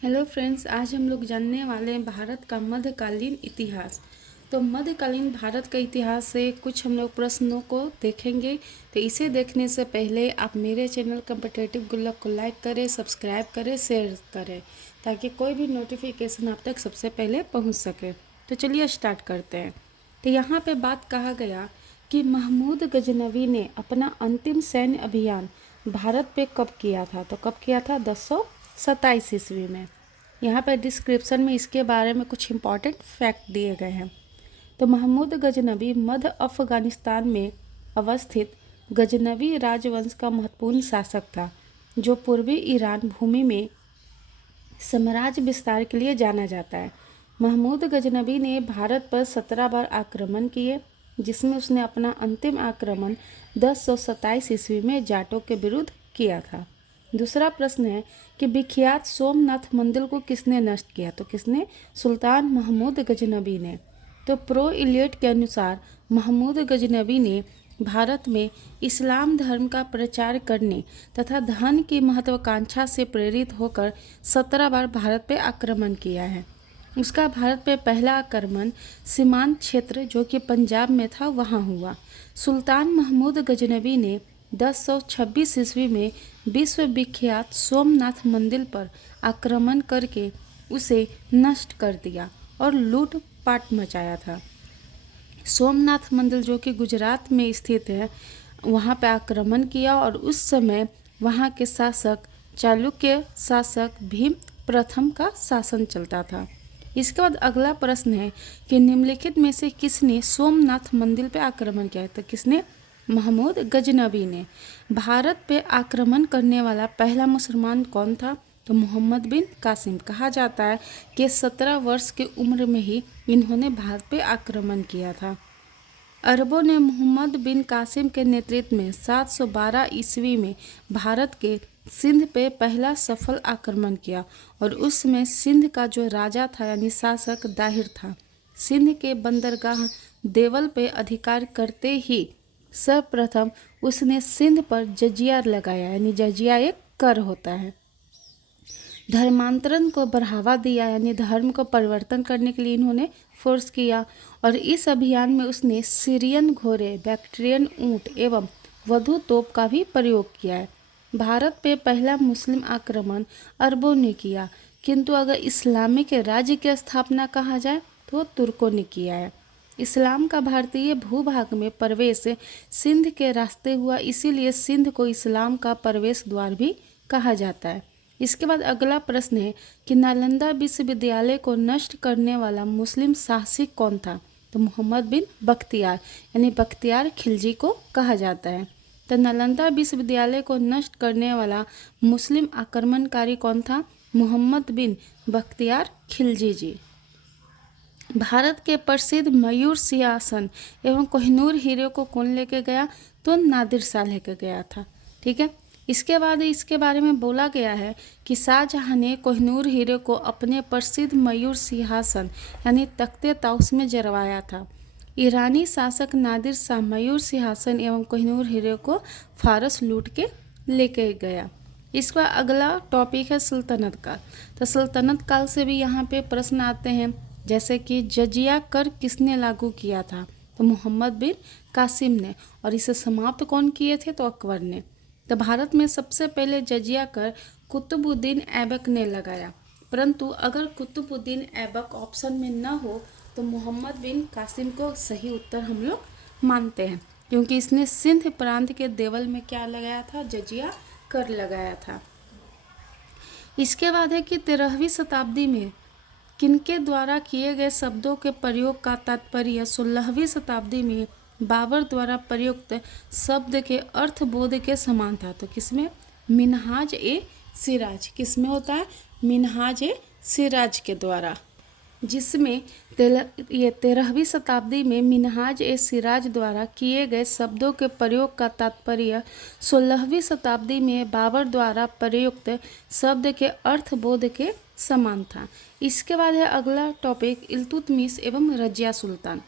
Hello friends, आज हम लोग जानने वाले हैं भारत का मध्यकालीन इतिहास। तो मध्यकालीन भारत का इतिहास से कुछ हम लोग प्रश्नों को देखेंगे। तो इसे देखने से पहले आप मेरे चैनल कॉम्पिटिटिव गुल्लक को लाइक करें, सब्सक्राइब करें, शेयर करें, ताकि कोई भी नोटिफिकेशन आप तक सबसे पहले पहुंच सके। तो चलिए स्टार्ट करते हैं। तो यहाँ पे बात कहा गया कि महमूद गजनवी ने अपना अंतिम सैन्य अभियान भारत पे कब किया था। तो कब किया था? 1027 ईस्वी में। यहाँ पर डिस्क्रिप्शन में इसके बारे में कुछ इम्पॉर्टेंट फैक्ट दिए गए हैं। तो महमूद गजनवी मध्य अफगानिस्तान में अवस्थित गजनवी राजवंश का महत्वपूर्ण शासक था, जो पूर्वी ईरान भूमि में साम्राज्य विस्तार के लिए जाना जाता है। महमूद गजनवी ने भारत पर 17 बार आक्रमण किए, जिसमें उसने अपना अंतिम आक्रमण 1027 ईस्वी में जाटों के विरुद्ध किया था। दूसरा प्रश्न है कि विख्यात सोमनाथ मंदिर को किसने नष्ट किया। तो किसने? सुल्तान महमूद गजनवी ने। तो प्रो इलियट के अनुसार महमूद गजनवी ने भारत में इस्लाम धर्म का प्रचार करने तथा धन की महत्वाकांक्षा से प्रेरित होकर 17 बार भारत पर आक्रमण किया है। उसका भारत पे पहला आक्रमण सीमांत क्षेत्र जो कि पंजाब में था वहाँ हुआ। सुल्तान महमूद गजनवी ने 1026 ईस्वी में विश्व विख्यात सोमनाथ मंदिर पर आक्रमण करके उसे नष्ट कर दिया और लूटपाट मचाया था। सोमनाथ मंदिर जो कि गुजरात में स्थित है, वहाँ पर आक्रमण किया और उस समय वहाँ के शासक चालुक्य शासक भीम प्रथम का शासन चलता था। इसके बाद अगला प्रश्न है कि निम्नलिखित में से किसने सोमनाथ मंदिर पर आक्रमण किया? तो किसने? महमूद गजनवी ने। भारत पे आक्रमण करने वाला पहला मुसलमान कौन था? तो मोहम्मद बिन कासिम। कहा जाता है कि 17 वर्ष की उम्र में ही इन्होंने भारत पे आक्रमण किया था। अरबों ने मोहम्मद बिन कासिम के नेतृत्व में 712 ईस्वी में भारत के सिंध पे पहला सफल आक्रमण किया और उस समय सिंध का जो राजा था यानी शासक दाहिर था। सिंध के बंदरगाह देवल पे अधिकार करते ही सर्वप्रथम उसने सिंध पर जजिया लगाया, यानी जजिया एक कर होता है। धर्मांतरण को बढ़ावा दिया, यानी धर्म को परिवर्तन करने के लिए इन्होंने फोर्स किया और इस अभियान में उसने सीरियन घोड़े, बैक्ट्रियन ऊंट एवं वधु तोप का भी प्रयोग किया है। भारत पे पहला मुस्लिम आक्रमण अरबों ने किया, किंतु अगर इस्लामिक राज्य की स्थापना कहा जाए तो तुर्कों ने किया है। इस्लाम का भारतीय भूभाग में प्रवेश सिंध के रास्ते हुआ, इसीलिए सिंध को इस्लाम का प्रवेश द्वार भी कहा जाता है। इसके बाद अगला प्रश्न है कि नालंदा विश्वविद्यालय को नष्ट करने वाला मुस्लिम साहसिक कौन था? तो मोहम्मद बिन बख्तियार, यानी बख्तियार खिलजी को कहा जाता है। तो नालंदा विश्वविद्यालय को नष्ट करने वाला मुस्लिम आक्रमणकारी कौन था? मोहम्मद बिन बख्तियार खिलजी जी। भारत के प्रसिद्ध मयूर सिंहासन एवं कोहिनूर हीरे को कौन लेके गया? तो नादिर शाह लेके गया था। ठीक है। इसके बाद इसके बारे में बोला गया है कि शाहजहां ने कोहिनूर हीरे को अपने प्रसिद्ध मयूर सिंहासन यानी तख्ते ताउस में जरवाया था। ईरानी शासक नादिर शाह मयूर सिंहासन एवं कोहिनूर हीरे को फारस लूट के लेके गया। इसका अगला टॉपिक है सल्तनत काल। तो सल्तनत काल से भी यहाँ पे प्रश्न आते हैं, जैसे कि जजिया कर किसने लागू किया था? तो मोहम्मद बिन कासिम ने। और इसे समाप्त कौन किए थे? तो अकबर ने। तो भारत में सबसे पहले जजिया कर कुतुबुद्दीन ऐबक ने लगाया, परंतु अगर कुतुबुद्दीन ऐबक ऑप्शन में न हो तो मोहम्मद बिन कासिम को सही उत्तर हम लोग मानते हैं, क्योंकि इसने सिंध प्रांत के देवल में क्या लगाया था? जजिया कर लगाया था। इसके बाद है कि 13वीं शताब्दी में किनके द्वारा किए गए शब्दों के प्रयोग का तात्पर्य 16वीं शताब्दी में बाबर द्वारा प्रयुक्त शब्द के अर्थबोध के समान था। तो किसमें? मिनहाज ए सिराज। किसमें होता है? मिनहाज ए सिराज के द्वारा, जिसमें 13वीं शताब्दी में मिनहाज ए सिराज द्वारा किए गए शब्दों के प्रयोग का तात्पर्य 16वीं शताब्दी में बाबर द्वारा प्रयुक्त शब्द के अर्थबोध के समान था। इसके बाद है अगला टॉपिक इल्तुतमिश एवं रजिया सुल्तान।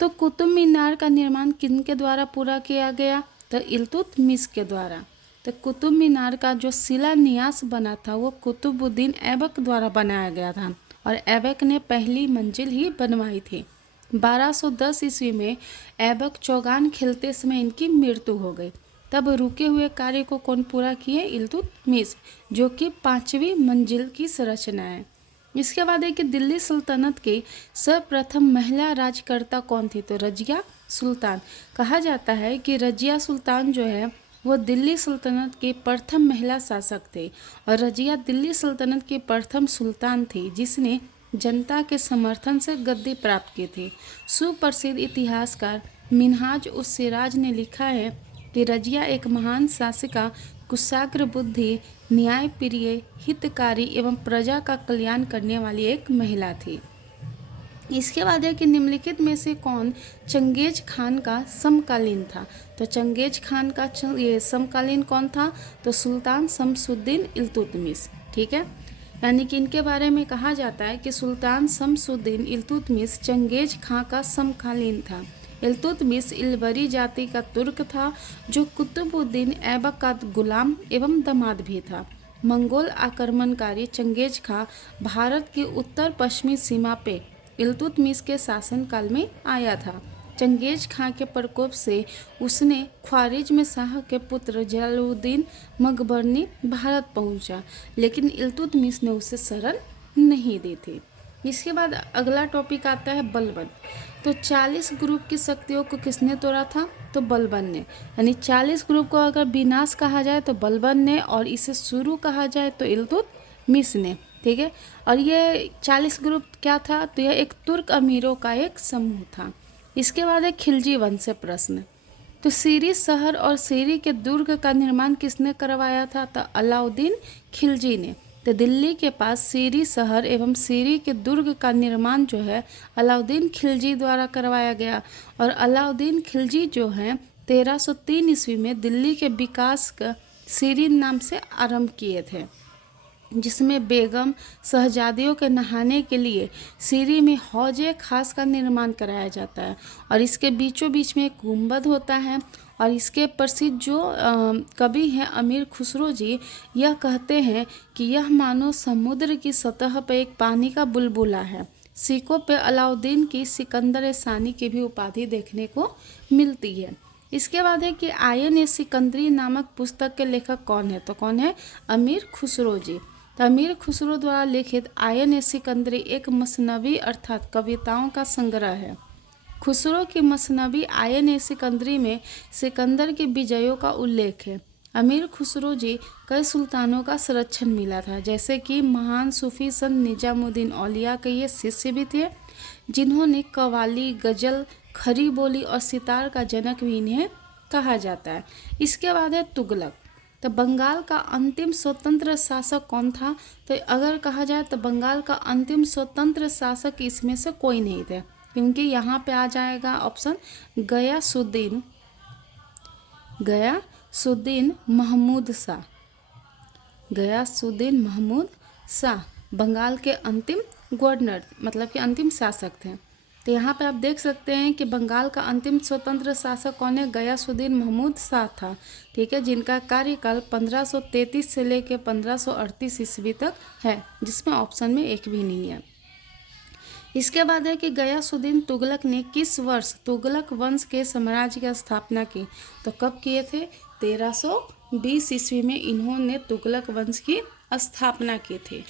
तो कुतुब मीनार का निर्माण किन के द्वारा पूरा किया गया? तो इल्तुतमिश के द्वारा। तो कुतुब मीनार का जो शिलान्यास बना था वो कुतुबुद्दीन ऐबक द्वारा बनाया गया था और ऐबक ने पहली मंजिल ही बनवाई थी। 1210 ईस्वी में ऐबक चौगान खेलते समय इनकी मृत्यु हो गई। तब रुके हुए कार्य को कौन पूरा किए? इल्तुतमिश, जो कि 5वीं मंजिल की संरचना है। इसके बाद है कि दिल्ली सल्तनत की सर्वप्रथम महिला राजकर्ता कौन थी? तो रजिया सुल्तान। कहा जाता है कि रजिया सुल्तान जो है वो दिल्ली सल्तनत की प्रथम महिला शासक थे और रजिया दिल्ली सल्तनत की प्रथम सुल्तान थी जिसने जनता के समर्थन से गद्दी प्राप्त की थी। सुप्रसिद्ध इतिहासकार मिन्हाज उस सिराज ने लिखा है कि रजिया एक महान शासिका, कुशाग्र बुद्धि, न्यायप्रिय, हितकारी एवं प्रजा का कल्याण करने वाली एक महिला थी। इसके बाद है कि निम्नलिखित में से कौन चंगेज खान का समकालीन था? तो चंगेज खान का ये समकालीन कौन था? तो सुल्तान शमसुद्दीन इल्तुतमिश। ठीक है, यानी कि इनके बारे में कहा जाता है कि सुल्तान शमसुद्दीन इल्तुतमिश चंगेज खां का समकालीन था। इल्तुतमिश इल्बरी जाति का तुर्क था जो कुतुबुद्दीन ऐबक का गुलाम एवं दामाद भी था। मंगोल आक्रमणकारी चंगेज खां भारत की उत्तर पश्चिमी सीमा पे इल्तुतमिश के शासनकाल में आया था। चंगेज खां के प्रकोप से उसने ख्वारिज़्म शाह के पुत्र जलालुद्दीन मकबरनी भारत पहुंचा, लेकिन इल्तुतमिश ने उसे शरण नहीं दी थी। इसके बाद अगला टॉपिक आता है बलबन। तो 40 ग्रुप की शक्तियों को किसने तोड़ा था? तो बलबन ने। यानी 40 ग्रुप को अगर विनाश कहा जाए तो बलबन ने और इसे शुरू कहा जाए तो इल्तुतमिश ने। ठीक है, और ये 40 ग्रुप क्या था? तो यह एक तुर्क अमीरों का एक समूह था। इसके बाद है खिलजी वंश से प्रश्न। तो सीरी शहर और सीरी के दुर्ग का निर्माण किसने करवाया था? तो अलाउद्दीन खिलजी ने। तो दिल्ली के पास सीरी शहर एवं सीरी के दुर्ग का निर्माण जो है अलाउद्दीन खिलजी द्वारा करवाया गया और अलाउद्दीन खिलजी जो है 1303 ईस्वी में दिल्ली के विकास का सीरी नाम से आरंभ किए थे, जिसमें बेगम शहजादियों के नहाने के लिए सीरी में हौज खास का निर्माण कराया जाता है और इसके बीचों बीच में एक गुंबद होता है। और इसके प्रसिद्ध जो कवि हैं अमीर खुसरो जी, यह कहते हैं कि यह मानो समुद्र की सतह पर एक पानी का बुलबुला है। सिक्कों पे अलाउद्दीन की सिकंदर सानी की भी उपाधि देखने को मिलती है। इसके बाद है कि आयन ए सिकंदरी नामक पुस्तक के लेखक कौन है? तो कौन है? अमीर खुसरो जी। तो अमीर खुसरो द्वारा लिखित आयन ए सिकंदरी एक मसनवी अर्थात कविताओं का संग्रह है। खुसरो की मसनवी आयन ए सिकंदरी में सिकंदर के विजयों का उल्लेख है। अमीर खुसरो जी कई सुल्तानों का संरक्षण मिला था, जैसे कि महान सूफी संत निजामुद्दीन औलिया के ये शिष्य भी थे, जिन्होंने कव्वाली, गजल, खरी बोली और सितार का जनक भी इन्हें कहा जाता है। इसके बाद है तुगलक। तो बंगाल का अंतिम स्वतंत्र शासक कौन था? तो अगर कहा जाए तो बंगाल का अंतिम स्वतंत्र शासक इसमें से कोई नहीं थे, क्योंकि यहाँ पे आ जाएगा ऑप्शन गयासुद्दीन महमूद शाह। गयासुद्दीन महमूद शाह बंगाल के अंतिम गवर्नर मतलब कि अंतिम शासक थे। तो यहाँ पे आप देख सकते हैं कि बंगाल का अंतिम स्वतंत्र शासक कौन है? गयासुद्दीन महमूद शाह था। ठीक है, जिनका कार्यकाल 1533 से लेकर 1538 ईस्वी तक है, जिसमें ऑप्शन में एक भी नहीं है। इसके बाद है कि गयासुद्दीन तुगलक ने किस वर्ष तुगलक वंश के साम्राज्य की स्थापना की? तो कब किए थे? 1320 ईस्वी में इन्होंने तुगलक वंश की स्थापना की थी।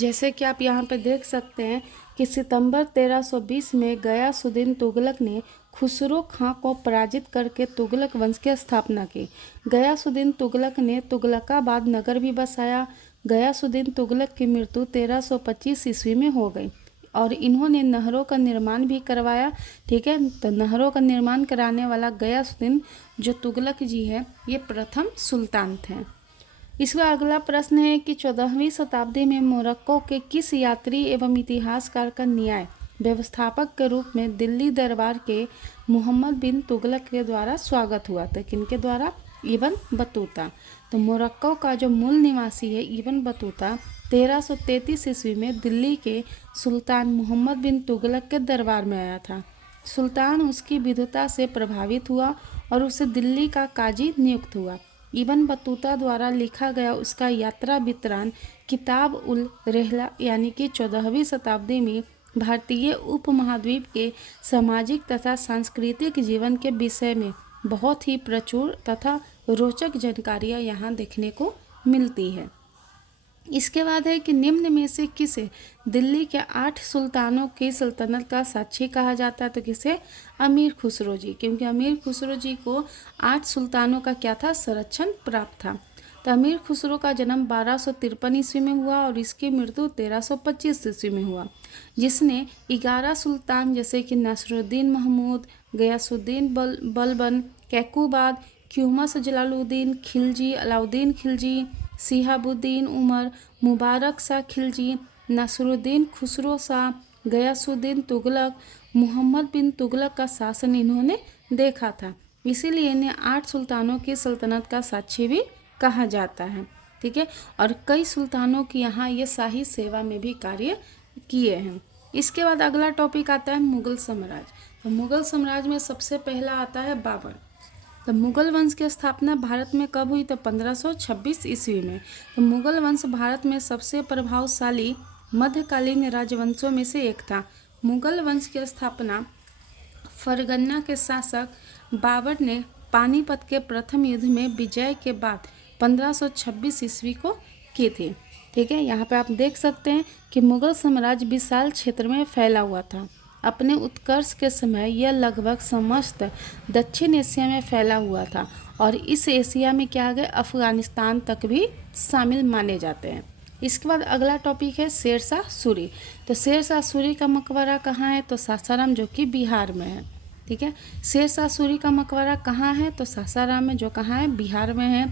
जैसे कि आप यहाँ पे देख सकते हैं कि सितंबर 1320 में गयासुद्दीन तुगलक ने खुसरो खां को पराजित करके तुगलक वंश की स्थापना की। गयासुद्दीन तुगलक ने तुगलकाबाद नगर भी बसाया। गयासुद्दीन तुगलक की मृत्यु 1325 ईस्वी में हो गई और इन्होंने नहरों का निर्माण भी करवाया। ठीक है, तो नहरों का निर्माण कराने वाला गयासुद्दीन जो तुगलक जी है ये प्रथम सुल्तान थे। इसका अगला प्रश्न है कि 14वीं शताब्दी में मोरक्को के किस यात्री एवं इतिहासकार का न्याय व्यवस्थापक के रूप में दिल्ली दरबार के मोहम्मद बिन तुगलक के द्वारा स्वागत हुआ था? किनके द्वारा? Ibn Battuta. तो मोरक्को का जो मूल निवासी है इब्न बतूता 1333 ईस्वी में दिल्ली के सुल्तान मोहम्मद बिन तुगलक के दरबार में आया था। सुल्तान उसकी विद्वता से प्रभावित हुआ और उसे दिल्ली का काजी नियुक्त हुआ। इब्न बतूता द्वारा लिखा गया उसका यात्रा विवरण किताब उल रहला यानी कि 14वीं शताब्दी में भारतीय उपमहाद्वीप के सामाजिक तथा सांस्कृतिक जीवन के विषय में बहुत ही प्रचुर तथा रोचक जानकारियाँ यहाँ देखने को मिलती है। इसके बाद है कि निम्न में से किसे दिल्ली के 8 सुल्तानों की सल्तनत का साक्षी कहा जाता है? तो किसे? अमीर खुसरो जी, क्योंकि अमीर खुसरो जी को 8 सुल्तानों का क्या था? संरक्षण प्राप्त था। तो अमीर खुसरो का जन्म 1253 ईस्वी में हुआ और इसकी मृत्यु 1325 ईस्वी में हुआ, जिसने 11 सुल्तान जैसे कि नसरुद्दीन महमूद, गयासुद्दीन बलबन, कैकुबाद, क्यूमस जलालुद्दीन खिलजी, अलाउद्दीन खिलजी, सिहाबुद्दीन उमर, मुबारक शाह खिलजी, नसरुद्दीन खुसरो शाह, गयासुद्दीन तुगलक, मोहम्मद बिन तुगलक का शासन इन्होंने देखा था। इसीलिए इन्हें 8 सुल्तानों की सल्तनत का साक्षी भी कहा जाता है। ठीक है, और कई सुल्तानों की यहाँ ये शाही सेवा में भी कार्य किए हैं। इसके बाद अगला टॉपिक आता है मुगल साम्राज्य। तो मुगल साम्राज्य में सबसे पहला आता है बाबर। तो मुगल वंश की स्थापना भारत में कब हुई? तो 1526 ईस्वी में। तो मुगल वंश भारत में सबसे प्रभावशाली मध्यकालीन राजवंशों में से एक था। मुगल वंश की स्थापना फरगना के शासक बाबर ने पानीपत के प्रथम युद्ध में विजय के बाद 1526 ईस्वी को की थी। ठीक है, यहाँ पे आप देख सकते हैं कि मुगल साम्राज्य विशाल क्षेत्र में फैला हुआ था। अपने उत्कर्ष के समय यह लगभग समस्त दक्षिण एशिया में फैला हुआ था और इस एशिया में क्या आ गए? अफगानिस्तान तक भी शामिल माने जाते हैं। इसके बाद अगला टॉपिक है शेरशाह सूरी। तो शेरशाह सूरी का मकबरा कहाँ है? तो सासाराम, जो कि बिहार में है। ठीक है, शेरशाह सूरी का मकबरा कहाँ है? तो सासाराम में, जो कहाँ है? बिहार में है।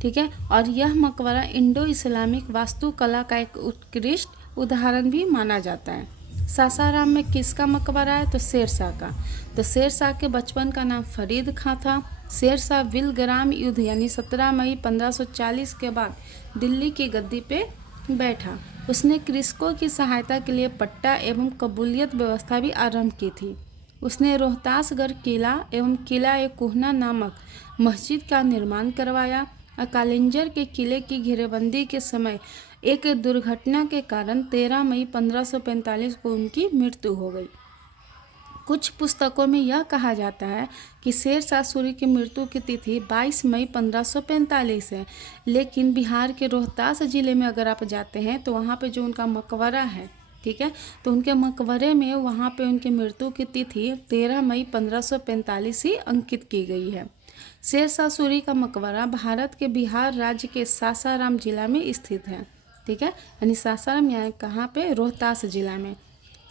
ठीक है, और यह मकबरा इंडो इस्लामिक वास्तुकला का एक उत्कृष्ट उदाहरण भी माना जाता है। सासाराम में किसका मकबरा है? तो शेरशाह का। तो शेरशाह के बचपन का नाम फरीद खां था। शेरशाह विलग्राम युद्ध यानी 17 मई 1540 के बाद दिल्ली की गद्दी पे बैठा। उसने कृषकों की सहायता के लिए पट्टा एवं कबूलियत व्यवस्था भी आरंभ की थी। उसने रोहतासगढ़ किला एवं किला ए कोहना नामक मस्जिद का निर्माण करवाया। कालिंजर के किले की घेरेबंदी के समय एक दुर्घटना के कारण 13 मई 1545 को उनकी मृत्यु हो गई। कुछ पुस्तकों में यह कहा जाता है कि शेरशाह सूरी की मृत्यु की तिथि 22 मई 1545 है, लेकिन बिहार के रोहतास जिले में अगर आप जाते हैं तो वहाँ पे जो उनका मकबरा है, ठीक है, तो उनके मकबरे में वहाँ पे उनकी मृत्यु की तिथि 13 मई 1545 ही अंकित की गई है। शेरशाह सूरी का मकबरा भारत के बिहार राज्य के सासाराम जिला में स्थित है। ठीक है, यानी सासाराम यहाँ कहाँ पे? रोहतास जिला में।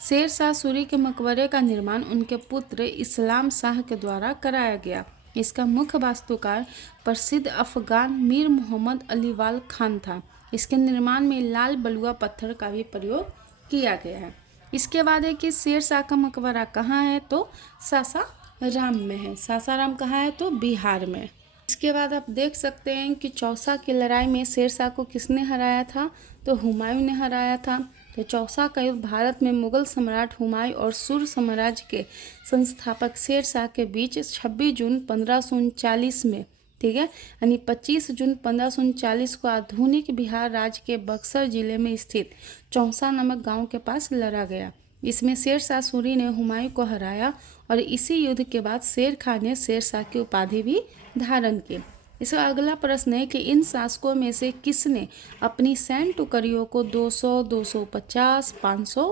शेरशाह सूरी के मकबरे का निर्माण उनके पुत्र इस्लाम शाह के द्वारा कराया गया। इसका मुख्य वास्तुकार प्रसिद्ध अफगान मीर मोहम्मद अलीवाल खान था। इसके निर्माण में लाल बलुआ पत्थर का भी प्रयोग किया गया है। इसके बाद है कि शेरशाह का मकबरा कहाँ है? तो सासाराम में है। सासाराम कहाँ है? तो बिहार में। इसके बाद आप देख सकते हैं कि चौसा की लड़ाई में शेरशाह को किसने हराया था? तो हुमायूं ने हराया था। तो चौसा का युद्ध भारत में मुगल सम्राट हुमायूं और सुर साम्राज्य के संस्थापक शेरशाह के बीच 26 जून 1539 में, ठीक है, यानी 25 जून 1539 को आधुनिक बिहार राज्य के बक्सर जिले में स्थित चौसा नामक गांव के पास लड़ा गया। इसमें शेरशाह सूरी ने हुमायूं को हराया और इसी युद्ध के बाद शेर खान ने शेरशाह की उपाधि भी धारण की। इसका अगला प्रश्न है कि इन शासकों में से किसने अपनी सैन्य टुकड़ियों को 200, 250, 500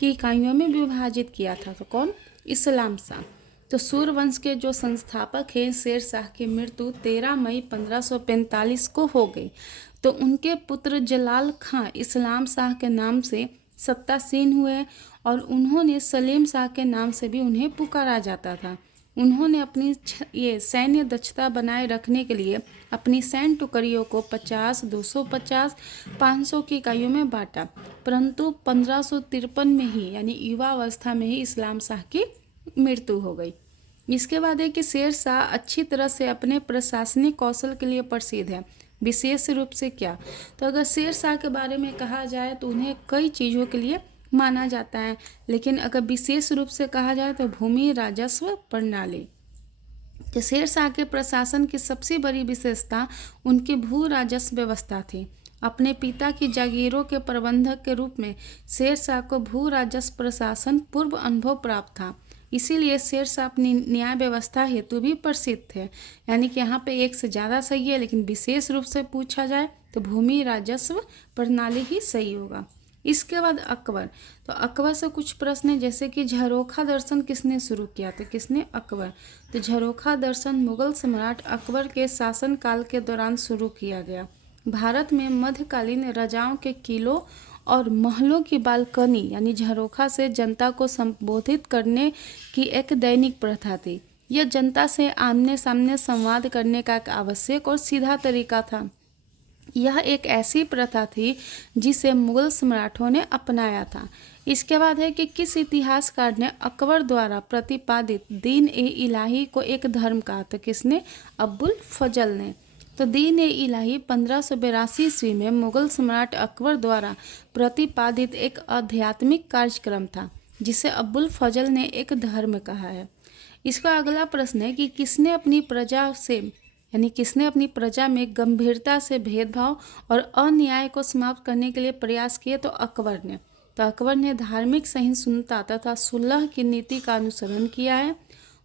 की इकाइयों में विभाजित किया था? तो कौन? इस्लाम शाह। तो सूरवंश के जो संस्थापक हैं शेरशाह की मृत्यु 13 मई 1545 को हो गई। तो उनके पुत्र जलाल खां इस्लाम शाह के नाम से सत्तासीन हुए और उन्होंने सलीम शाह के नाम से भी उन्हें पुकारा जाता था। उन्होंने अपनी ये सैन्य दक्षता बनाए रखने के लिए अपनी सैन्य टुकड़ियों को 50, 250, 500 की इकाइयों में बांटा, परंतु 1553 में ही यानी युवावस्था में ही इस्लाम शाह की मृत्यु हो गई। इसके बाद है कि शेरशाह अच्छी तरह से अपने प्रशासनिक कौशल के लिए प्रसिद्ध है। विशेष रूप से क्या? तो अगर शेरशाह के बारे में कहा जाए तो उन्हें कई चीज़ों के लिए माना जाता है, लेकिन अगर विशेष रूप से कहा जाए तो भूमि राजस्व प्रणाली। कि शेरशाह के प्रशासन की सबसे बड़ी विशेषता उनकी भू राजस्व व्यवस्था थी। अपने पिता की जागीरों के प्रबंधक के रूप में शेरशाह को भू राजस्व प्रशासन पूर्व अनुभव प्राप्त था। इसीलिए शेरशाह अपनी न्याय व्यवस्था हेतु भी प्रसिद्ध थे। यानी कि यहाँ पे एक से ज़्यादा सही है, लेकिन विशेष रूप से पूछा जाए तो भूमि राजस्व प्रणाली ही सही होगा। इसके बाद अकबर, तो अकबर से कुछ प्रश्न है, जैसे कि झरोखा दर्शन किसने शुरू किया, तो किसने, अकबर। तो झरोखा दर्शन मुगल सम्राट अकबर के शासनकाल के दौरान शुरू किया गया। भारत में मध्यकालीन राजाओं के किलों और महलों की बालकनी यानी झरोखा से जनता को संबोधित करने की एक दैनिक प्रथा थी। यह जनता से आमने सामने संवाद करने का एक आवश्यक और सीधा तरीका था। यह एक ऐसी प्रथा थी जिसे मुगल सम्राटों ने अपनाया था। इसके बाद है कि किस इतिहासकार ने अकबर द्वारा प्रतिपादित दीन ए इलाही को एक धर्म कहा, तो किसने, अब्बुल फजल ने। तो दीन ए इलाही 1582 ईस्वी में मुगल सम्राट अकबर द्वारा प्रतिपादित एक आध्यात्मिक कार्यक्रम था जिसे अब्बुल फजल ने एक धर्म कहा है। इसका अगला प्रश्न है कि किसने अपनी प्रजा में गंभीरता से भेदभाव और अन्याय को समाप्त करने के लिए प्रयास किए, तो अकबर ने। तो अकबर ने धार्मिक सहिष्णुता तथा सुलह की नीति का अनुसरण किया है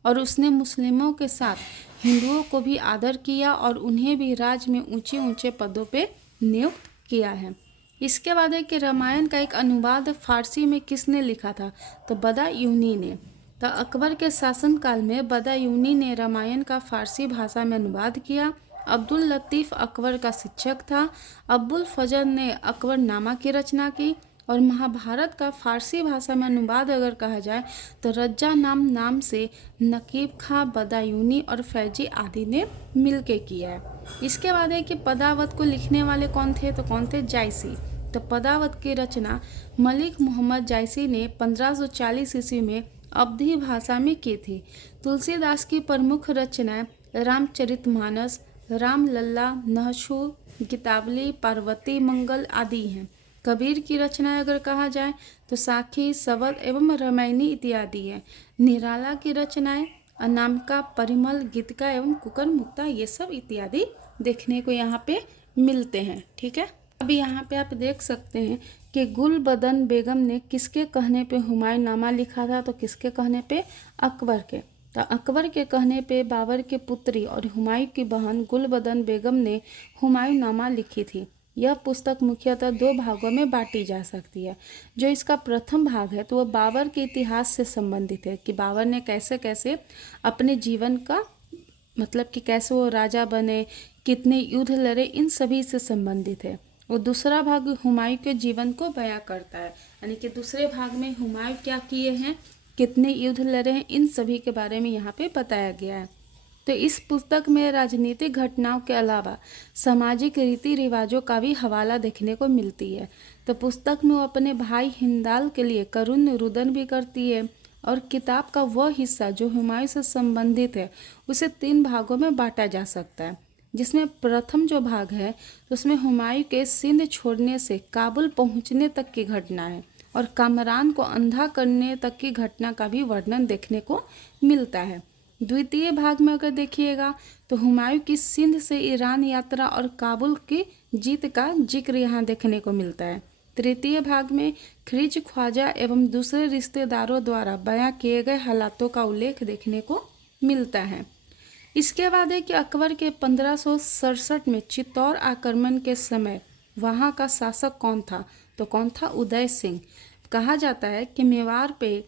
और उसने मुस्लिमों के साथ हिंदुओं को भी आदर किया और उन्हें भी राज्य में ऊंचे ऊंचे पदों पे नियुक्त किया है। इसके बाद है कि रामायण का एक अनुवाद फारसी में किसने लिखा था, तो बदायूनी ने। तो अकबर के शासनकाल में बदायूनी ने रामायण का फारसी भाषा में अनुवाद किया। अब्दुल लतीफ़ अकबर का शिक्षक था। अब्बुल फजल ने अकबरनामा की रचना की और महाभारत का फारसी भाषा में अनुवाद अगर कहा जाए तो रज्जा नाम से नकीब खां, बदायूनी और फैजी आदि ने मिलके किया है। इसके बाद है कि पदावत को लिखने वाले कौन थे, तो कौन थे, जायसी। तो पदावत की रचना मलिक मोहम्मद जायसी ने 1540 ईस्वी में अवधी भाषा में की थी। तुलसीदास की प्रमुख रचनाएं रामचरितमानस, रामलला, नहशू, गीतावली, पार्वती मंगल आदि हैं। कबीर की रचनाएं अगर कहा जाए तो साखी, सबद एवं रामायणी इत्यादि है। निराला की रचनाएं अनामिका, परिमल, गीतिका एवं कुकर मुक्ता, ये सब इत्यादि देखने को यहाँ पे मिलते हैं। ठीक है, अभी यहाँ पे आप देख सकते हैं कि गुलबदन बेगम ने किसके कहने पे हुमायूंनामा लिखा था, तो किसके कहने पे, अकबर के। तो अकबर के कहने पे बाबर की पुत्री और हुमायूं की बहन गुलबदन बेगम ने हुमायूंनामा लिखी थी। यह पुस्तक मुख्यतः 2 भागों में बांटी जा सकती है। जो इसका प्रथम भाग है तो वह बाबर के इतिहास से संबंधित है कि बाबर ने कैसे कैसे अपने जीवन का मतलब कि कैसे वो राजा बने, कितने युद्ध लड़े, इन सभी से संबंधित है। और दूसरा भाग हुमायूं के जीवन को बयां करता है, यानी कि दूसरे भाग में हुमायूं क्या किए हैं, कितने युद्ध लड़े हैं, इन सभी के बारे में यहाँ पे बताया गया है। तो इस पुस्तक में राजनीतिक घटनाओं के अलावा सामाजिक रीति रिवाजों का भी हवाला देखने को मिलती है। तो पुस्तक में वो अपने भाई हिंदाल के लिए करुण रुदन भी करती है और किताब का वह हिस्सा जो हुमायूं से संबंधित है उसे 3 भागों में बांटा जा सकता है। जिसमें प्रथम जो भाग है तो उसमें हुमायूं के सिंध छोड़ने से काबुल पहुंचने तक की घटना है और कामरान को अंधा करने तक की घटना का भी वर्णन देखने को मिलता है। द्वितीय भाग में अगर देखिएगा तो हुमायूं की सिंध से ईरान यात्रा और काबुल की जीत का जिक्र यहाँ देखने को मिलता है। तृतीय भाग में खिलजी ख्वाजा एवं दूसरे रिश्तेदारों द्वारा बयां किए गए हालातों का उल्लेख देखने को मिलता है। इसके बाद है कि अकबर के 1567 में चित्तौड़ आक्रमण के समय वहाँ का शासक कौन था, तो कौन था, उदय सिंह। कहा जाता है कि मेवाड़ पे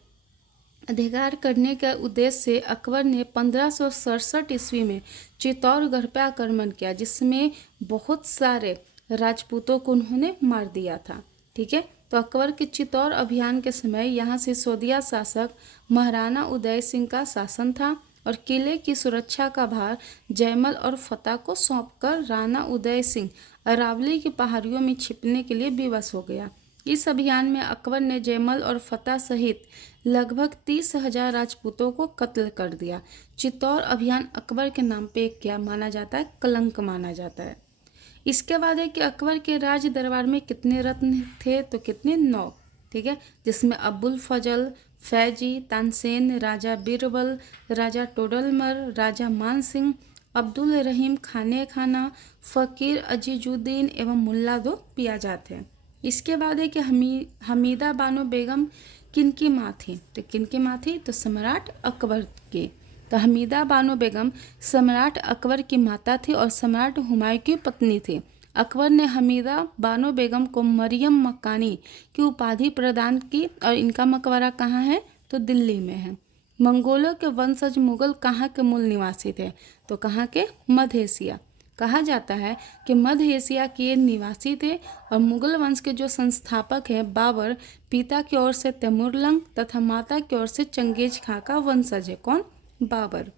अधिकार करने के उद्देश्य से अकबर ने 1567 ईस्वी में चित्तौड़गढ़ पर आक्रमण किया, जिसमें बहुत सारे राजपूतों को उन्होंने मार दिया था। ठीक है, तो अकबर के चित्तौड़ अभियान के समय यहाँ सिसोदिया शासक महाराणा उदय सिंह का शासन था और किले की सुरक्षा का भार जयमल और फतेह को सौंपकर राणा उदय सिंह अरावली की पहाड़ियों में छिपने के लिए विवश हो गया। इस अभियान में अकबर ने जयमल और फतेह सहित लगभग 30,000 राजपूतों को कत्ल कर दिया। चित्तौड़ अभियान अकबर के नाम पे क्या माना जाता है, कलंक माना जाता है। इसके बाद है कि अकबर के राज दरबार में कितने रत्न थे, तो कितने, 9। ठीक है, जिसमें अबुल फजल, फैजी, तानसेन, राजा बीरबल, राजा टोडरमल, राजा मान सिंह, अब्दुल रहीम खाने खाना, फ़कीर अजीजुद्दीन एवं मुल्ला दो पियाजा थे। इसके बाद है कि हमीदा बानो बेगम किनकी माँ थी, तो किनकी माँ थी, तो सम्राट अकबर की। तो हमीदा बानो बेगम सम्राट अकबर की माता थी और सम्राट हुमायूं की पत्नी थी। अकबर ने हमीदा बानो बेगम को मरियम मक्कानी की उपाधि प्रदान की और इनका मकबरा कहाँ है, तो दिल्ली में है। मंगोलों के वंशज मुगल कहाँ के मूल निवासी थे, तो कहाँ के, मध्य एशिया। कहा जाता है कि मध्य एशिया के ये निवासी थे और मुगल वंश के जो संस्थापक हैं बाबर, पिता की ओर से तैमुरलंग तथा माता की ओर से चंगेज खां का वंशज है। कौन, बाबर।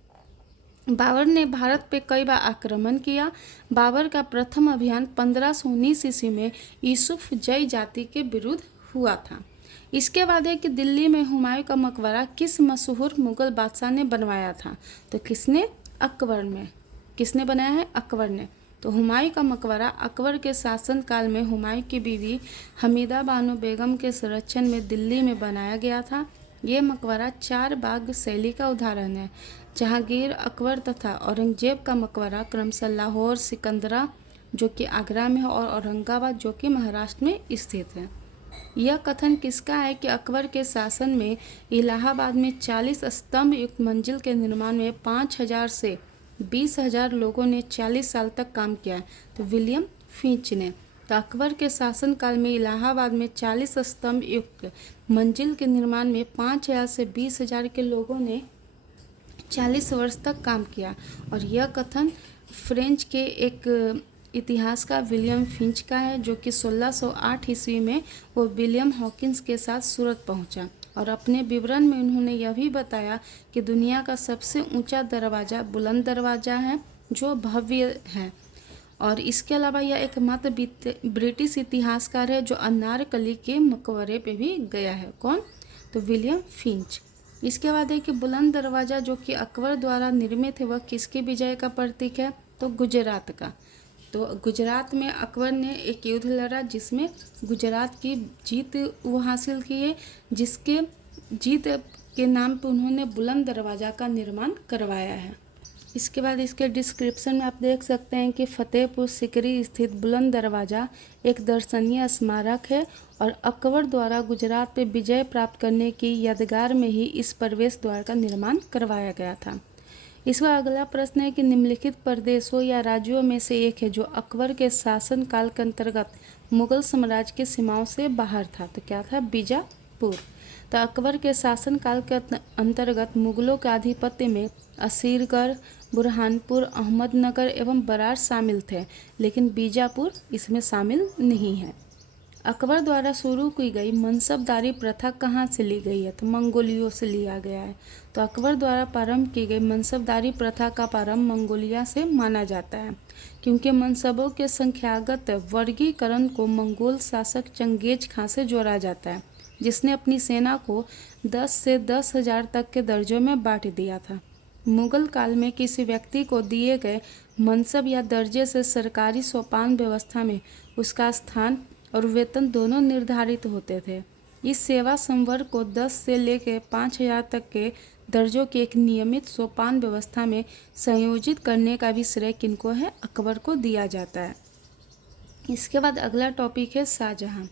बाबर ने भारत पे कई बार आक्रमण किया। बाबर का प्रथम अभियान 1519 ईस्वी में यूसुफ जई जाति के विरुद्ध हुआ था। इसके बाद है कि दिल्ली में हुमायूं का मकबरा किस मशहूर मुगल बादशाह ने बनवाया था, तो किसने, अकबर में। किसने बनाया है, अकबर ने। तो हुमायूं का मकबरा अकबर के शासनकाल में हुमायूं की बीवी हमीदा बानो बेगम के संरक्षण में दिल्ली में बनाया गया था। ये मकबरा 4 बाग शैली का उदाहरण है। जहांगीर, अकबर तथा औरंगजेब का मकबरा क्रमशः लाहौर, सिकंदरा जो कि आगरा में है और औरंगाबाद जो कि महाराष्ट्र में स्थित है। यह कथन किसका है कि अकबर के शासन में इलाहाबाद में 40 स्तंभ युक्त मंजिल के निर्माण में 5000 से 20,000 लोगों ने 40 साल तक काम किया, तो विलियम फिंच ने। तो अकबर के शासनकाल में इलाहाबाद में 40 स्तंभ युक्त मंजिल के निर्माण में 5000 से 20,000 के लोगों ने 40 वर्ष तक काम किया। और यह कथन फ्रेंच के एक इतिहासकार विलियम फिंच का है, जो कि 1608 ईस्वी में वो विलियम हॉकिंस के साथ सूरत पहुंचा और अपने विवरण में उन्होंने यह भी बताया कि दुनिया का सबसे ऊंचा दरवाज़ा बुलंद दरवाज़ा है जो भव्य है। और इसके अलावा यह एकमात्र ब्रिटिश इतिहासकार है जो अनारकली के मकबरे पे भी गया है। कौन, तो विलियम फिंच। इसके बाद है कि बुलंद दरवाज़ा जो कि अकबर द्वारा निर्मित है वह किसकी विजय का प्रतीक है, तो गुजरात का। तो गुजरात में अकबर ने एक युद्ध लड़ा जिसमें गुजरात की जीत वो हासिल की है, जिसके जीत के नाम पर उन्होंने बुलंद दरवाज़ा का निर्माण करवाया है। इसके बाद इसके डिस्क्रिप्शन में आप देख सकते हैं कि फतेहपुर सिकरी स्थित बुलंद दरवाज़ा एक दर्शनीय स्मारक है और अकबर द्वारा गुजरात पे विजय प्राप्त करने की यादगार में ही इस प्रवेश द्वार का निर्माण करवाया गया था। इसका अगला प्रश्न है कि निम्नलिखित प्रदेशों या राज्यों में से एक है जो अकबर के शासन काल के अंतर्गत मुगल साम्राज्य की सीमाओं से बाहर था, तो क्या था, बीजापुर। तो अकबर के शासनकाल के अंतर्गत मुगलों के आधिपत्य में असीरगढ़, बुरहानपुर, अहमदनगर एवं बरार शामिल थे, लेकिन बीजापुर इसमें शामिल नहीं है। अकबर द्वारा शुरू की गई मनसबदारी प्रथा कहाँ से ली गई है, तो मंगोलियों से लिया गया है। तो अकबर द्वारा प्रारंभ की गई मनसबदारी प्रथा का प्रारंभ मंगोलिया से माना जाता है, क्योंकि मनसबों के संख्यागत वर्गीकरण को मंगोल शासक चंगेज खां से जोड़ा जाता है, जिसने अपनी सेना को 10 से 10,000 तक के दर्जों में बांट दिया था। मुगल काल में किसी व्यक्ति को दिए गए मनसब या दर्जे से सरकारी सोपान व्यवस्था में उसका स्थान और वेतन दोनों निर्धारित होते थे। इस सेवा संवर्ग को 10 से लेकर 5,000 तक के दर्जों की एक नियमित सोपान व्यवस्था में संयोजित करने का भी श्रेय किनको है, अकबर को दिया जाता है। इसके बाद अगला टॉपिक है शाहजहां।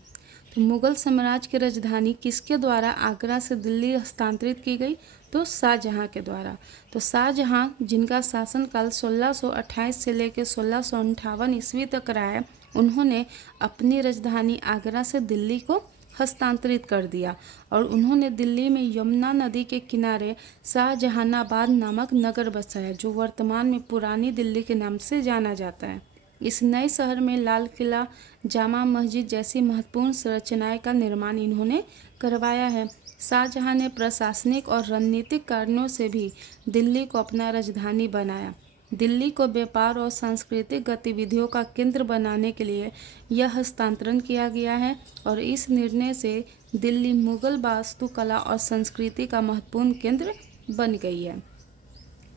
तो मुगल साम्राज्य की राजधानी किसके द्वारा आगरा से दिल्ली हस्तांतरित की गई, तो शाहजहां के द्वारा। तो शाहजहां जिनका शासनकाल 1628 से लेकर 1658 ईस्वी तक रहा है, उन्होंने अपनी राजधानी आगरा से दिल्ली को हस्तांतरित कर दिया और उन्होंने दिल्ली में यमुना नदी के किनारे शाहजहानाबाद नामक नगर बसाया, जो वर्तमान में पुरानी दिल्ली के नाम से जाना जाता है। इस नए शहर में लाल किला, जामा मस्जिद जैसी महत्वपूर्ण संरचनाएं का निर्माण इन्होंने करवाया है। शाहजहां ने प्रशासनिक और रणनीतिक कारणों से भी दिल्ली को अपना राजधानी बनाया। दिल्ली को व्यापार और सांस्कृतिक गतिविधियों का केंद्र बनाने के लिए यह हस्तांतरण किया गया है और इस निर्णय से दिल्ली मुगल वास्तुकला और संस्कृति का महत्वपूर्ण केंद्र बन गई है।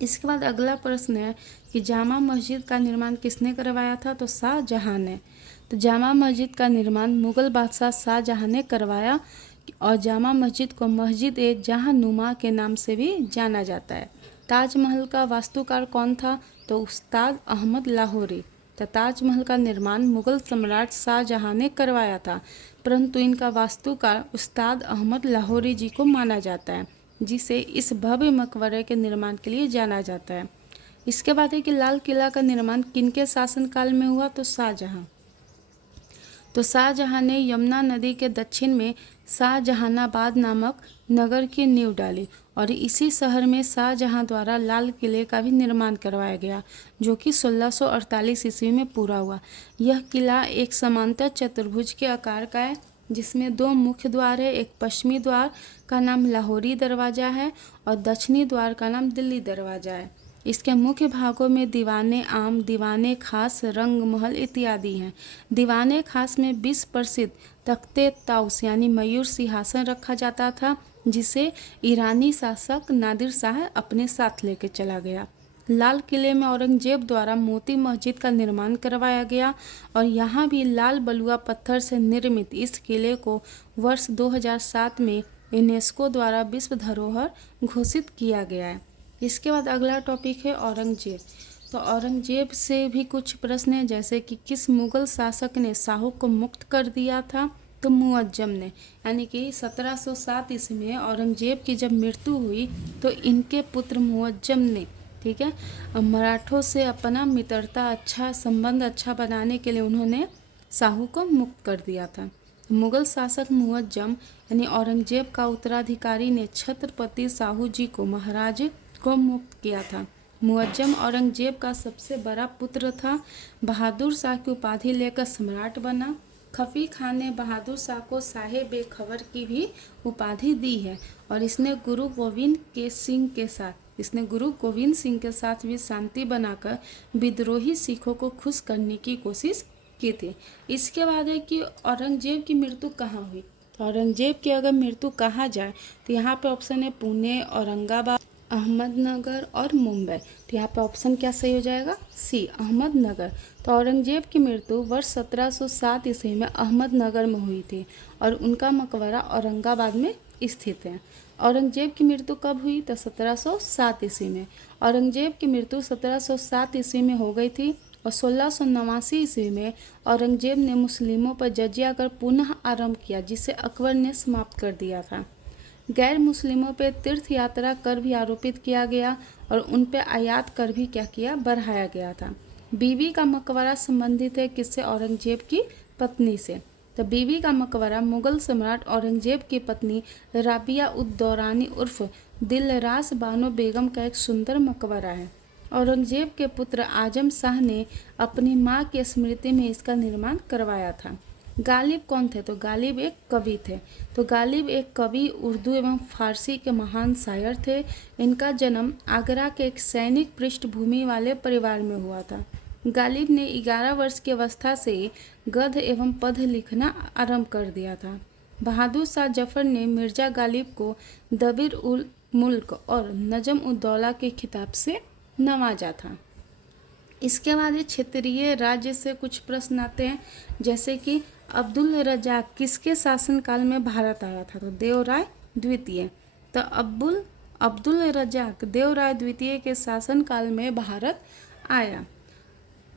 इसके बाद अगला प्रश्न है कि जामा मस्जिद का निर्माण किसने करवाया था, तो शाहजहां ने। तो जामा मस्जिद का निर्माण मुगल बादशाह शाहजहां ने करवाया, और जामा मस्जिद को मस्जिद ए जहाँ नुमा के नाम से भी जाना जाता है। ताजमहल का वास्तुकार कौन था? तो उस्ताद अहमद लाहौरी। तो ताजमहल का निर्माण मुगल सम्राट शाहजहां ने करवाया था, परंतु इनका वास्तुकार उस्ताद अहमद लाहौरी जी को माना जाता है, जिसे इस भव्य मकबरे के निर्माण के लिए जाना जाता है। इसके बाद है कि लाल किला का निर्माण किनके शासनकाल में हुआ? तो शाहजहां। तो शाहजहां ने यमुना नदी के दक्षिण में शाहजहानाबाद नामक नगर की नींव डाली और इसी शहर में शाहजहां द्वारा लाल किले का भी निर्माण करवाया गया, जो कि 1648 ईस्वी में पूरा हुआ। यह किला एक समांतर चतुर्भुज के आकार का है, जिसमें 2 मुख्य द्वार है। एक पश्चिमी द्वार का नाम लाहौरी दरवाज़ा है और दक्षिणी द्वार का नाम दिल्ली दरवाज़ा है। इसके मुख्य भागों में दीवाने आम, दीवाने खास, रंग महल इत्यादि हैं। दीवाने खास में 20 प्रसिद्ध तख्ते ताउस यानी मयूर सिंहासन रखा जाता था, जिसे ईरानी शासक नादिर शाह अपने साथ लेकर चला गया। लाल किले में औरंगजेब द्वारा मोती मस्जिद का निर्माण करवाया गया और यहाँ भी लाल बलुआ पत्थर से निर्मित इस किले को वर्ष 2007 में यूनेस्को द्वारा विश्व धरोहर घोषित किया गया है। इसके बाद अगला टॉपिक है औरंगजेब। तो औरंगजेब से भी कुछ प्रश्न हैं, जैसे कि किस मुगल शासक ने शाहू को मुक्त कर दिया था? तो मुअज्जम ने, यानी कि 1707 ईस्वी में औरंगजेब की जब मृत्यु हुई तो इनके पुत्र मुअज्जम ने, ठीक है, मराठों से अपना मित्रता अच्छा संबंध अच्छा बनाने के लिए उन्होंने शाहू को मुक्त कर दिया था। मुगल शासक मुअज्जम यानी औरंगजेब का उत्तराधिकारी ने छत्रपति शाहू जी को महाराज को मुक्त किया था। मुअज्जम औरंगजेब का सबसे बड़ा पुत्र था। बहादुर शाह की उपाधि लेकर सम्राट बना। खफी खान ने बहादुर शाह को साहे बेखबर की भी उपाधि दी है और इसने गुरु गोविंद सिंह के साथ भी शांति बनाकर विद्रोही सिखों को खुश करने की कोशिश की थी। इसके बाद है कि औरंगजेब की मृत्यु कहाँ हुई? तो औरंगजेब की अगर मृत्यु कहा जाए तो यहाँ पे ऑप्शन है पुणे, औरंगाबाद, अहमदनगर और मुंबई। तो यहाँ पे ऑप्शन क्या सही हो जाएगा? सी, अहमदनगर। तो औरंगजेब की मृत्यु वर्ष 1707 ईस्वी में अहमदनगर में हुई थी और उनका मकबरा औरंगाबाद में स्थित है। औरंगजेब की मृत्यु कब हुई? तो 1707 ईस्वी में। औरंगजेब की मृत्यु 1707 ईस्वी में हो गई थी और 1689 ईस्वी में औरंगजेब ने मुस्लिमों पर जजिया कर पुनः आरंभ किया, जिसे अकबर ने समाप्त कर दिया था। गैर मुस्लिमों पर तीर्थ यात्रा कर भी आरोपित किया गया और उन पर आयात कर भी क्या किया? बढ़ाया गया था। बीबी का मकबरा संबंधित है किससे? औरंगजेब की पत्नी से। तो बीबी का मकबरा मुगल सम्राट औरंगजेब की पत्नी राबिया उद दौरानी उर्फ दिलरास बानो बेगम का एक सुंदर मकबरा है। औरंगजेब के पुत्र आजम शाह ने अपनी मां की स्मृति में इसका निर्माण करवाया था। गालिब कौन थे? तो गालिब एक कवि थे। तो गालिब एक कवि, उर्दू एवं फारसी के महान शायर थे। इनका जन्म आगरा के एक सैनिक पृष्ठभूमि वाले परिवार में हुआ था। गालिब ने 11 वर्ष की अवस्था से गद्य एवं पद्य लिखना आरंभ कर दिया था। बहादुर शाह जफर ने मिर्जा गालिब को दबीर उल मुल्क और नजम उद दौला के खिताब से नवाजा था। इसके बाद ये क्षेत्रीय राज्य से कुछ प्रश्न आते हैं, जैसे कि अब्दुल रजाक किसके शासनकाल में भारत आया था? तो देवराय द्वितीय। तो अब्दुल रजाक देवराय द्वितीय के शासनकाल में भारत आया।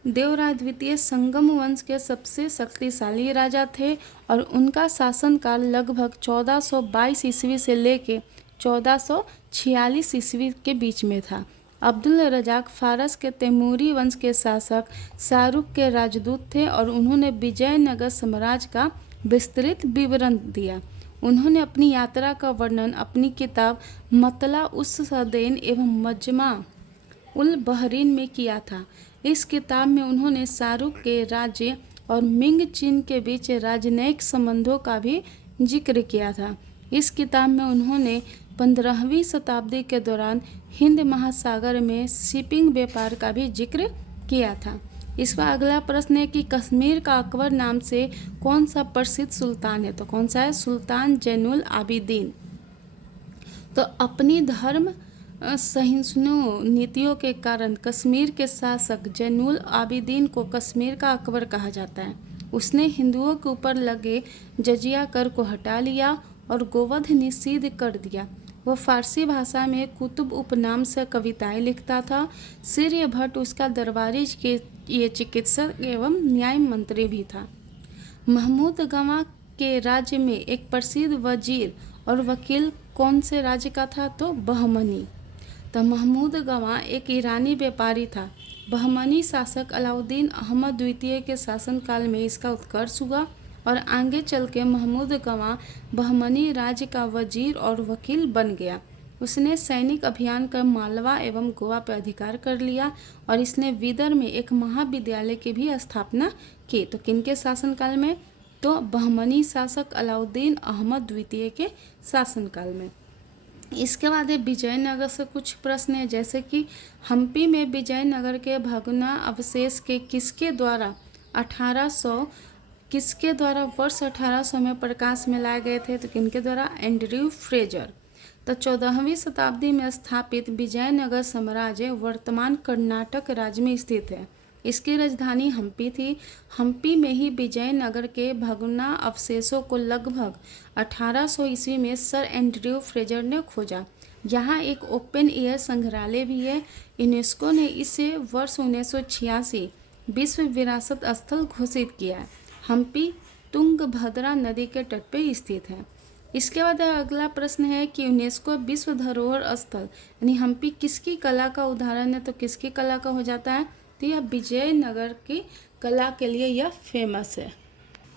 देवराय द्वितीय संगम वंश के सबसे शक्तिशाली राजा थे और उनका शासनकाल लगभग 1422 ईस्वी से लेकर 1446 ईस्वी के बीच में था। अब्दुल रजाक फारस के तैमूरी वंश के शासक शाहरुख के राजदूत थे और उन्होंने विजयनगर साम्राज्य का विस्तृत विवरण दिया। उन्होंने अपनी यात्रा का वर्णन अपनी किताब मतला उस सदैन एवं मजमा उल बहरीन में किया था। इस किताब में उन्होंने शाहरुख के राज्य और मिंग चीन के बीच राजनयिक संबंधों का भी जिक्र किया था। इस किताब में उन्होंने 15वीं शताब्दी के दौरान हिंद महासागर में शिपिंग व्यापार का भी जिक्र किया था। इसका अगला प्रश्न है कि कश्मीर का अकबर नाम से कौन सा प्रसिद्ध सुल्तान है? तो कौन सा है? सुल्तान जैनुल आबिदीन। तो अपनी धर्म सहिष्णु नीतियों के कारण कश्मीर के शासक जैनुल आबिदीन को कश्मीर का अकबर कहा जाता है। उसने हिंदुओं के ऊपर लगे जजिया कर को हटा लिया और गोवध निषिद्ध कर दिया। वह फारसी भाषा में कुतुब उपनाम से कविताएं लिखता था। सूर्यभट्ट उसका दरबारी ये चिकित्सक एवं न्याय मंत्री भी था। महमूद गवां के राज्य में एक प्रसिद्ध वजीर और वकील कौन से राज्य का था? तो बहमनी। तो महमूद गवां एक ईरानी व्यापारी था। बहमनी शासक अलाउद्दीन अहमद द्वितीय के शासनकाल में इसका उत्कर्ष हुआ और आगे चल के महमूद गवां बहमनी राज्य का वजीर और वकील बन गया। उसने सैनिक अभियान कर मालवा एवं गोवा पर अधिकार कर लिया और इसने विदर में एक महाविद्यालय की भी स्थापना की। तो किनके शासनकाल में? तो बहमनी शासक अलाउद्दीन अहमद द्वितीय के शासनकाल में। इसके बाद विजयनगर से कुछ प्रश्न है, जैसे कि हम्पी में विजयनगर के भग्न अवशेष के किसके द्वारा वर्ष 1800 में प्रकाश में लाए गए थे? तो किनके द्वारा? Andrew Fraser. तो 14वीं शताब्दी में स्थापित विजयनगर साम्राज्य वर्तमान कर्नाटक राज्य में स्थित है। इसकी राजधानी हम्पी थी। हम्पी में ही विजयनगर के भग्न अवशेषों को लगभग 1800 ईस्वी में सर एंड्रयू फ्रेजर ने खोजा। यहाँ एक ओपन एयर संग्रहालय भी है। यूनेस्को ने इसे वर्ष 1986 विश्व विरासत स्थल घोषित किया है। हम्पी तुंगभद्रा नदी के तट पर स्थित है। इसके बाद अगला प्रश्न है कि यूनेस्को विश्व धरोहर स्थल यानी हम्पी किसकी कला का उदाहरण है? तो किसकी कला का हो जाता है? तो यह विजयनगर की कला के लिए यह फेमस है।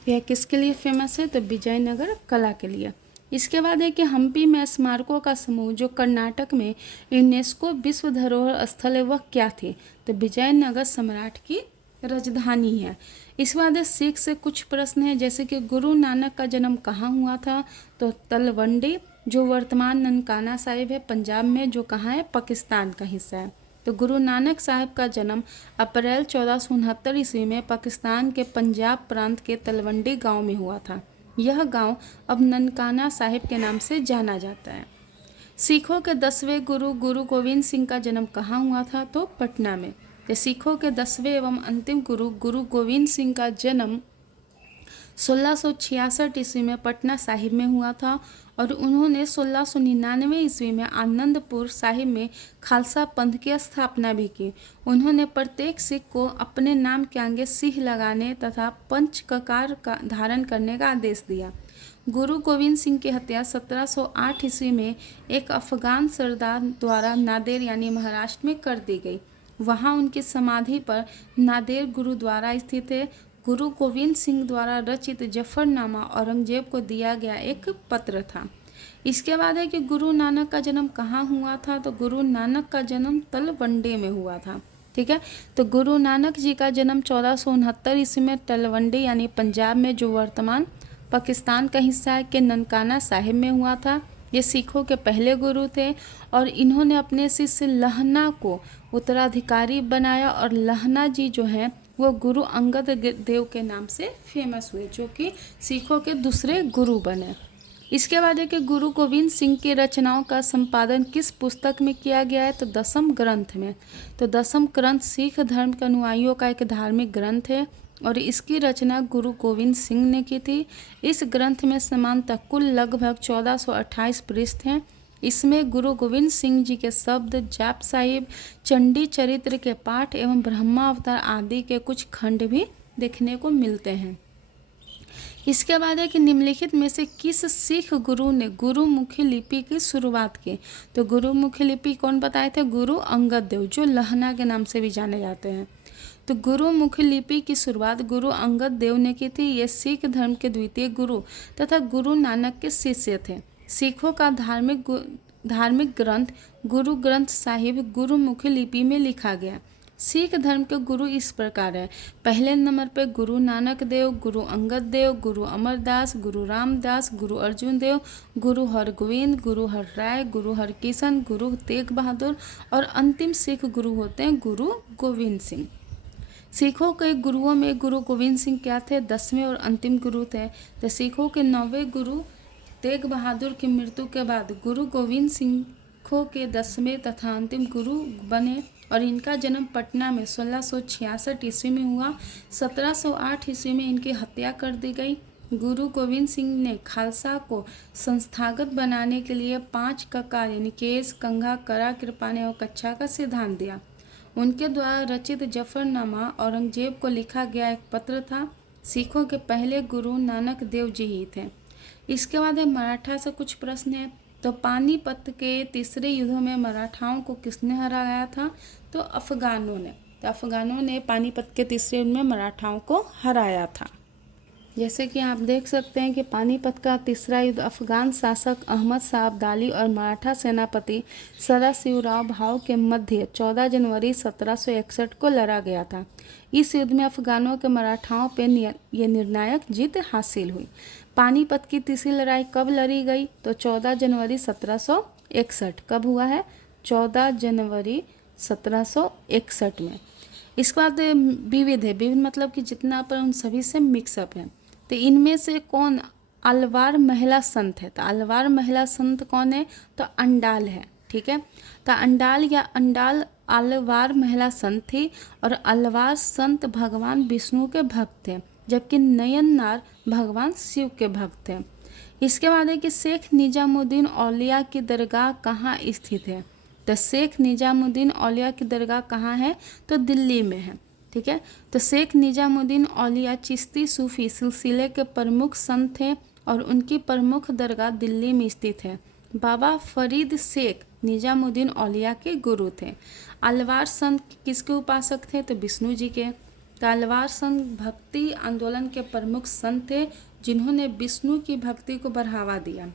यह किसके लिए फेमस है? तो विजयनगर कला के लिए। इसके बाद है कि हम्पी में स्मारकों का समूह जो कर्नाटक में यूनेस्को विश्व धरोहर स्थल है वह क्या थी? तो विजयनगर सम्राट की राजधानी है। इस बाद सिख से कुछ प्रश्न है, जैसे कि गुरु नानक का जन्म कहाँ हुआ था? तो तलवंडी जो वर्तमान ननकाना साहिब है पंजाब में, जो कहाँ है? पाकिस्तान का हिस्सा है। तो गुरु नानक साहब का जन्म अप्रैल 1469 ईस्वी में पाकिस्तान के पंजाब प्रांत के तलवंडी गांव में हुआ था। यह गांव अब ननकाना साहिब के नाम से जाना जाता है। सिखों के 10वें गुरु गुरु गोविंद सिंह का जन्म कहाँ हुआ था? तो पटना में। तो सिखों के 10वें एवं अंतिम गुरु गुरु गोविंद सिंह का जन्म 1666 ईस्वी में पटना साहिब में हुआ था और उन्होंने 1699 ईस्वी में आनंदपुर साहिब में खालसा पंथ की स्थापना भी की। उन्होंने प्रत्येक सिख को अपने नाम के आगे सिंह लगाने तथा पंच ककार का धारण करने का आदेश दिया। गुरु गोविंद सिंह की हत्या 1708 ईस्वी में एक अफगान सरदार द्वारा नादेर यानी महाराष्ट्र में कर दी गई। वहाँ उनकी समाधि पर नादेर गुरुद्वारा स्थित है। गुरु गोविंद सिंह द्वारा रचित जफरनामा औरंगजेब को दिया गया एक पत्र था। इसके बाद है कि गुरु नानक का जन्म कहाँ हुआ था? तो गुरु नानक का जन्म तलवंडी में हुआ था। ठीक है, तो गुरु नानक जी का जन्म 1469 ईस्वी में तलवंडी यानी पंजाब में, जो वर्तमान पाकिस्तान का हिस्सा है, के ननकाना साहिब में हुआ था। ये सिखों के पहले गुरु थे और इन्होंने अपने शिष्य लहना को उत्तराधिकारी बनाया और लहना जी जो है वो गुरु अंगद देव के नाम से फेमस हुए, जो कि सिखों के दूसरे गुरु बने। इसके बाद है कि गुरु गोविंद सिंह की रचनाओं का संपादन किस पुस्तक में किया गया है? तो दसम ग्रंथ में। तो दसम ग्रंथ सिख धर्म के अनुयायियों का एक धार्मिक ग्रंथ है और इसकी रचना गुरु गोविंद सिंह ने की थी। इस ग्रंथ में सामान्यतः कुल लगभग 1428 पृष्ठ हैं। इसमें गुरु गोविंद सिंह जी के शब्द, जाप साहिब, चंडी चरित्र के पाठ एवं ब्रह्मावतार आदि के कुछ खंड भी देखने को मिलते हैं। इसके बाद है कि निम्नलिखित में से किस सिख गुरु ने गुरुमुखी लिपि की शुरुआत की? तो गुरुमुखी लिपि कौन बताए थे? गुरु अंगद देव, जो लहना के नाम से भी जाने जाते हैं। तो गुरुमुखी लिपि की शुरुआत गुरु अंगद देव ने की थी। ये सिख धर्म के द्वितीय गुरु तथा गुरु नानक के शिष्य थे। सिखों का धार्मिक ग्रंथ गुरु ग्रंथ साहिब गुरुमुखी लिपि में लिखा गया। सिख धर्म के गुरु इस प्रकार है। पहले नंबर पे गुरु नानक देव, गुरु अंगद देव, गुरु अमरदास, गुरु रामदास, गुरु अर्जुन देव, गुरु हरगोविंद, गुरु हरराय, गुरु हरकिशन, गुरु तेग बहादुर और अंतिम सिख गुरु होते हैं गुरु गोविंद सिंह। सिखों के गुरुओं में गुरु गोविंद सिंह क्या थे? 10वें और अंतिम गुरु थे। तो सिखों के 9वें गुरु तेग बहादुर की मृत्यु के बाद गुरु गोविंद सिंह के 10वें तथा अंतिम गुरु बने और इनका जन्म पटना में 1666 ईस्वी में हुआ। 1708 ईस्वी में इनकी हत्या कर दी गई। गुरु गोविंद सिंह ने खालसा को संस्थागत बनाने के लिए 5 ककार यानी केस, कंघा, करा, कृपाने और कच्छा का सिद्धांत दिया। उनके द्वारा रचित जफरनामा औरंगजेब को लिखा गया एक पत्र था। सिखों के पहले गुरु नानक देव जी ही थे। इसके बाद है मराठा से कुछ प्रश्न है। तो पानीपत के तीसरे युद्ध में मराठाओं को किसने हराया था? तो अफगानों ने। तो अफगानों ने पानीपत के तीसरे युद्ध में मराठाओं को हराया था। जैसे कि आप देख सकते हैं कि पानीपत का तीसरा युद्ध अफगान शासक अहमद शाह अब्दाली और मराठा सेनापति सदाशिवराव भाऊ के मध्य 14 जनवरी 1761 को लड़ा गया था। इस युद्ध में अफगानों के मराठाओं पर ये निर्णायक जीत हासिल हुई। पानीपत की तीसरी लड़ाई कब लड़ी गई? तो 14 जनवरी 1761। कब हुआ है? 14 जनवरी 1761 में। इसके बाद विविध है। विविध मतलब कि जितना पर उन सभी से मिक्सअप है। तो इनमें से कौन अलवार महिला संत है? तो अलवार महिला संत कौन है? तो अंडाल है। ठीक है। तो अंडाल या अंडाल अलवार महिला संत थी और अलवार संत भगवान विष्णु के भक्त थे, जबकि नयननार भगवान शिव के भक्त थे। इसके बाद है कि शेख निजामुद्दीन औलिया की दरगाह कहाँ स्थित है? तो शेख निजामुद्दीन औलिया की दरगाह कहाँ है? तो दिल्ली में है। ठीक है। तो शेख निजामुद्दीन औलिया चिश्ती सूफी सिलसिले के प्रमुख संत थे और उनकी प्रमुख दरगाह दिल्ली में स्थित है। बाबा फरीद शेख निजामुद्दीन औलिया के गुरु थे। अलवार संत किसके उपासक थे? तो विष्णु जी के। तो अलवार संत भक्ति आंदोलन के प्रमुख संत थे जिन्होंने विष्णु की भक्ति को बढ़ावा दिया।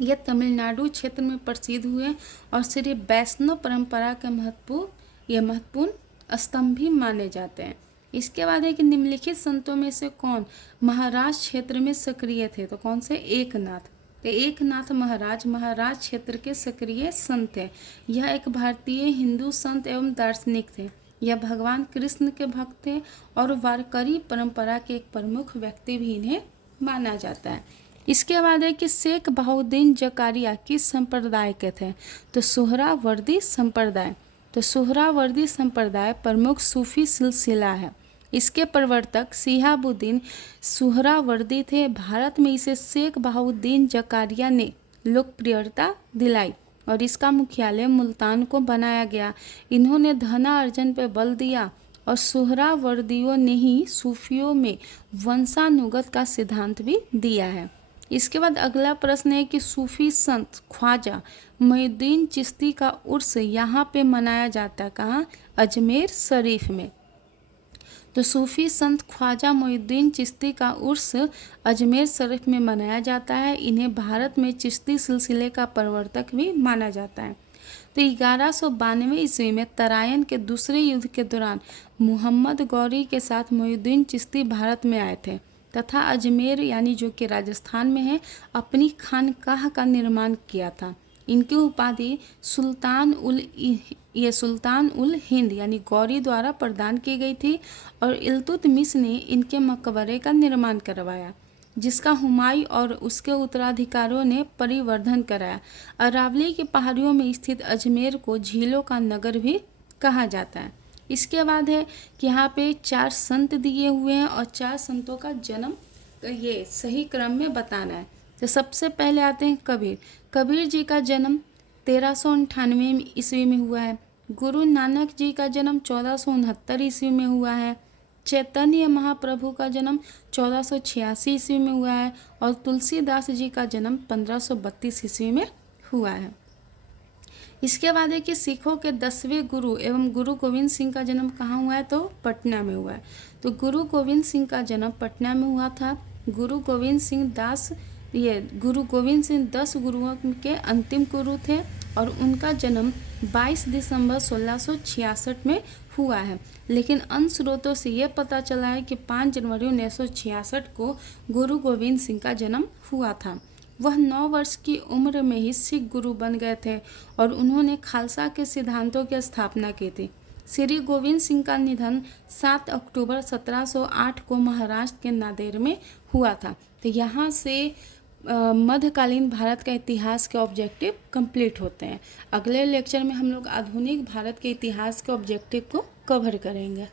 ये तमिलनाडु क्षेत्र में प्रसिद्ध हुए और श्री वैष्णव परंपरा के महत्वपूर्ण स्तंभ भी माने जाते हैं। इसके बाद है कि निम्नलिखित संतों में से कौन महाराष्ट्र क्षेत्र में सक्रिय थे? तो कौन से? एकनाथ। तो एकनाथ महाराज क्षेत्र के सक्रिय संत थे। यह एक भारतीय हिंदू संत एवं दार्शनिक थे। यह भगवान कृष्ण के भक्त थे और वारकरी परंपरा के एक प्रमुख व्यक्ति भी इन्हें माना जाता है। इसके बाद है कि शेख बहाउद्दीन जकारिया किस संप्रदाय के थे? तो सुहरावर्दी संप्रदाय। तो सुहरावर्दी संप्रदाय प्रमुख सूफी सिलसिला है। इसके प्रवर्तक शिहाबुद्दीन सुहरावर्दी थे। भारत में इसे शेख बहाउद्दीन जकारिया ने लोकप्रियता दिलाई और इसका मुख्यालय मुल्तान को बनाया गया। इन्होंने धनार्जन पर बल दिया और सुहरावर्दियों ने ही सूफियों में वंशानुगत का सिद्धांत भी दिया है। इसके बाद अगला प्रश्न है कि सूफी संत ख्वाजा मोइनुद्दीन चिश्ती का उर्स यहाँ पे मनाया जाता है। कहाँ? अजमेर शरीफ में। तो सूफी संत ख्वाजा मोइनुद्दीन चिश्ती का उर्स अजमेर शरीफ में मनाया जाता है। इन्हें भारत में चिश्ती सिलसिले का प्रवर्तक भी माना जाता है। तो 1192 ईस्वी में तराइन के दूसरे युद्ध के दौरान मोहम्मद गौरी के साथ मोइनुद्दीन चिश्ती भारत में आए थे तथा अजमेर यानी जो कि राजस्थान में है अपनी खानकाह का निर्माण किया था। इनकी उपाधि सुल्तान उल हिंद यानी गौरी द्वारा प्रदान की गई थी और इल्तुतमिश ने इनके मकबरे का निर्माण करवाया, जिसका हुमायूं और उसके उत्तराधिकारियों ने परिवर्धन कराया। अरावली की पहाड़ियों में स्थित अजमेर को झीलों का नगर भी कहा जाता है। इसके बाद है कि यहाँ पे 4 संत दिए हुए हैं और 4 संतों का जन्म ये सही क्रम में बताना है। तो सबसे पहले आते हैं कबीर। कबीर जी का जन्म 1398 ईस्वी में हुआ है। गुरु नानक जी का जन्म 1469 ईस्वी में हुआ है। चैतन्य महाप्रभु का जन्म 1486 ईस्वी में हुआ है और तुलसीदास जी का जन्म 1532 ईस्वी में हुआ है। इसके बाद है कि सिखों के 10वें गुरु एवं गुरु गोविंद सिंह का जन्म कहाँ हुआ है? तो पटना में हुआ है। तो गुरु गोविंद सिंह का जन्म पटना में हुआ था। गुरु गोविंद सिंह 10 गुरुओं के अंतिम गुरु थे और उनका जन्म 22 दिसंबर 1666 में हुआ है। लेकिन अन्य स्रोतों से यह पता चला है कि 5 जनवरी 1966 को गुरु गोविंद सिंह का जन्म हुआ था। वह 9 वर्ष की उम्र में ही सिख गुरु बन गए थे और उन्होंने खालसा के सिद्धांतों की स्थापना की थी। श्री गोविंद सिंह का निधन 7 अक्टूबर 1708 को महाराष्ट्र के नांदेड़ में हुआ था। तो यहाँ से मध्यकालीन भारत का इतिहास के ऑब्जेक्टिव कंप्लीट होते हैं। अगले लेक्चर में हम लोग आधुनिक भारत के इतिहास के ऑब्जेक्टिव को कवर करेंगे।